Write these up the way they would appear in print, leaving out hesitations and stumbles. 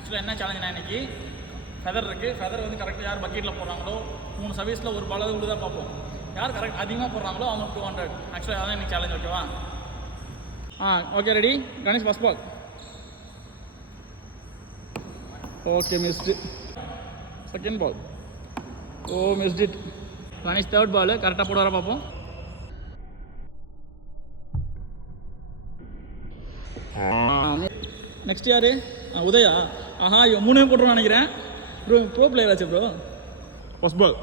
ஆக்சுவலாக என்ன சேலஞ்சுனா இன்னைக்கு ஃபெதர் இருக்குது. ஃபெதர் வந்து கரெக்டாக யார் பக்கெட்டில் போடுறாங்களோ 3 சர்வீஸில் ஒரு பால் விழு தான் பார்ப்போம். யார் கரெக்ட் அதிகமாக போடுறாங்களோ அவங்க 200. ஆக்சுவலாக அதான் இன்னைக்கு சேலஞ்ச். ஓகேவா? Okay, ready. Ganesh first ball. Okay, missed. Second ball. Missed it. Ganesh third ball கரெக்டாக போட வர பார்ப்போம். நெக்ஸ்ட் யாரு? உதயா. ஆஹா, 3 போட்டுருவோம் நினைக்கிறேன். ப்ரோ பிளேயர் ஆச்சு bro. First ball.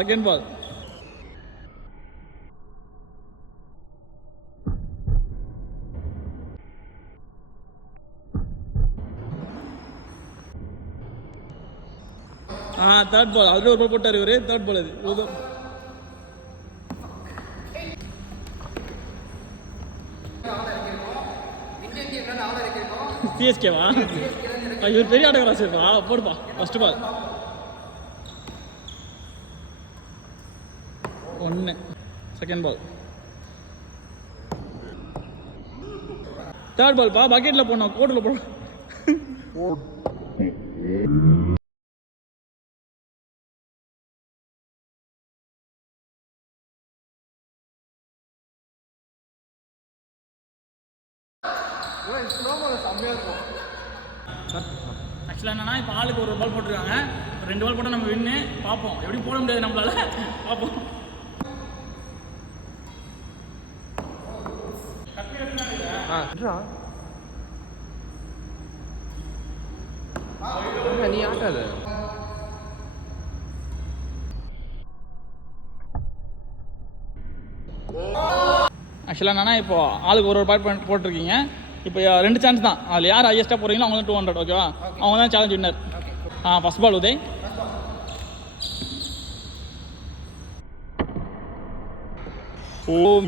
Second ball. Third ball. அதுல ஒரு பால் போட்டார் இவரு. தேர்ட் பால் அது. சிஎஸ்கேவா? இவர் பெரிய ஆட்டக்காரா சரிப்பா. போடுப்பா. First ball 1. Second ball. Third ball பா. பக்கெட்டில் போடணும், கோட்டில் போடணும். ஆக்சுவலாக என்னன்னா இப்போ ஆளுக்கு ஒரு பால் போட்டிருக்காங்க. 2 பால் போட்டால் நம்ம வின்னு. பார்ப்போம். எப்படி போட முடியாது நம்மளால. பார்ப்போம். நீ ஆட்டாத. ஆக்சுவலாக என்னன்னா இப்போ ஆளுக்கு ஒரு பால் போட்டிருக்கீங்க. இப்போ 2 சான்ஸ் தான். அதில் யார் ஹையஸ்ட்டாக போகிறீங்களோ அவங்க தான் 200. ஓகேவா? அவங்க தான் challenge winner. First ball Uday.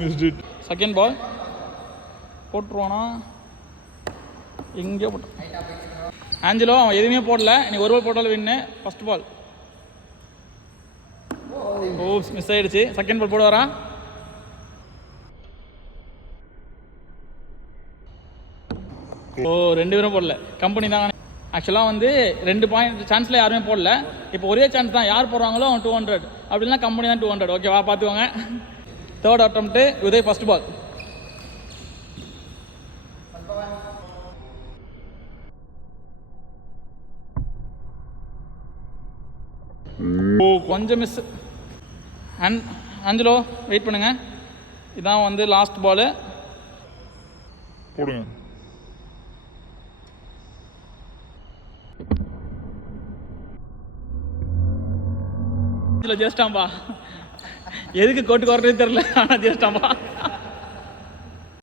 Missed it. Second ball போட்டுருவானா? எங்கேயோ போட்டோம். ஆஞ்சலோ அவன் எதுவுமே போடல. இன்னைக்கு ஒரு பால் போட்டாலும் வின்னு. First ball. மிஸ் ஆயிடுச்சு. செகண்ட் பால் போட வரா. ரெண்டு பேரும் போடல. கம்பெனி தான். ஆக்சுவலாக வந்து 2 பாயிண்ட் சான்ஸில் யாருமே போடல. இப்போ ஒரே சான்ஸ் தான். யார் போடுறாங்களோ அவன் 200. அப்படின்னா கம்பெனி தான் 200. ஓகேவா? பார்த்துக்கோங்க. Third attempt Uday. First ball. கொஞ்சம் மிஸ். அஞ்சலோ வெயிட் பண்ணுங்க. இதான் வந்து லாஸ்ட் பால். போடுங்க. ஜெயிச்சிட்டாம்பா. எதுக்கு கோட்டுக்கு வரதே தெரியல. ஆனால் ஜெயிச்சிட்டாம்பா.